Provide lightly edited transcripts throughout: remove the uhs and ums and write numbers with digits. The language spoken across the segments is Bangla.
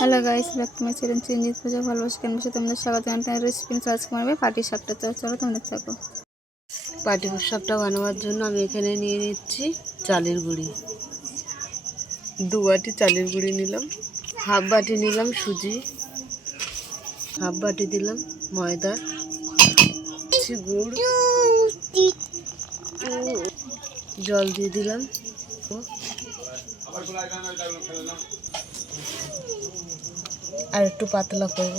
Hello guys, back to my channel Chiranjit পূজা ভালোবাসা কেন বসে তোমাদের স্বাগত জানাই। রেসিপি সার্চ করবে পাটি শাকটা, চলো তোমরা থাকো। পাটি শাকটা বানাবার জন্য আমি এখানে নিয়ে নিচ্ছি চালের গুঁড়ি। 2 বাটি চালের গুঁড়ি নিলাম, হাফ বাটি নিলাম সুজি, হাফ বাটি দিলাম ময়দা, গুড়, জল দিয়ে দিলাম, আর একটু পাতলা করব।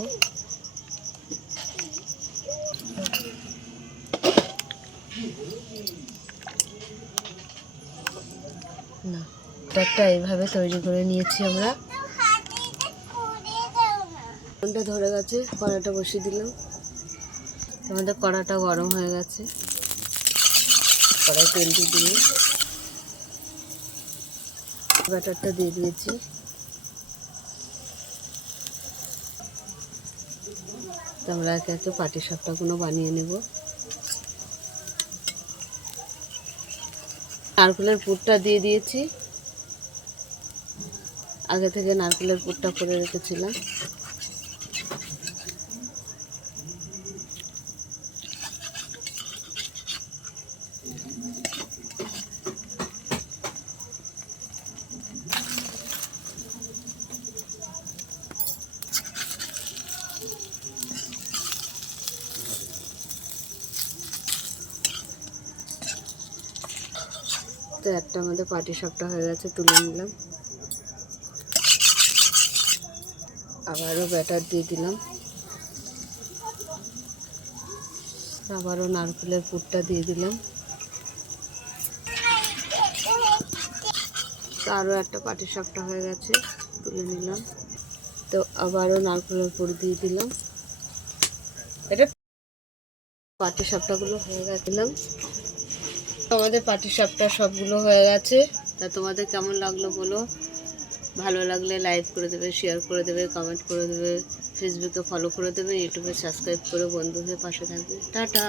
না, একটা এইভাবে তৈরি করে নিয়েছি আমরা। ফোনটা ধরে গেছে, কড়াটা বসিয়ে দিলাম। আমাদের কড়াটা গরম হয়ে গেছে, কড়াই তেল দিয়ে দিলাম, ব্যাটারটা দিয়ে দিয়েছি। তো আমরা একে একে পাটি সাপটাগুলো বানিয়ে নেব। নারকেলের পুরটা দিয়ে দিয়েছি, আগে থেকে নারকেলের পুরটা করে রেখেছিলাম। তো একটা আমাদের পাটি সাপটা হয়ে গেছে, তুলে নিলাম। আবারও ব্যাটার দিয়ে দিলাম, আবারও নারকেলের পুরটা দিয়ে দিলাম। তো আরও একটা পাটি সাপটা হয়ে গেছে, তুলে নিলাম। তো আবারও নারকেলের পুর দিয়ে দিলাম। এটা পাটি সাপটাগুলো হয়ে গেছিলাম। আমাদের পাটি সাপটা সবগুলো হয়ে গেছে। তা তোমাদের কেমন লাগলো বলো, ভালো লাগলে লাইক করে দেবে, শেয়ার করে দেবে, কমেন্ট করে দেবে, ফেসবুকে ফলো করে দেবে, ইউটিউবে সাবস্ক্রাইব করে বন্ধুদের পাশে থাকবে। টাটা।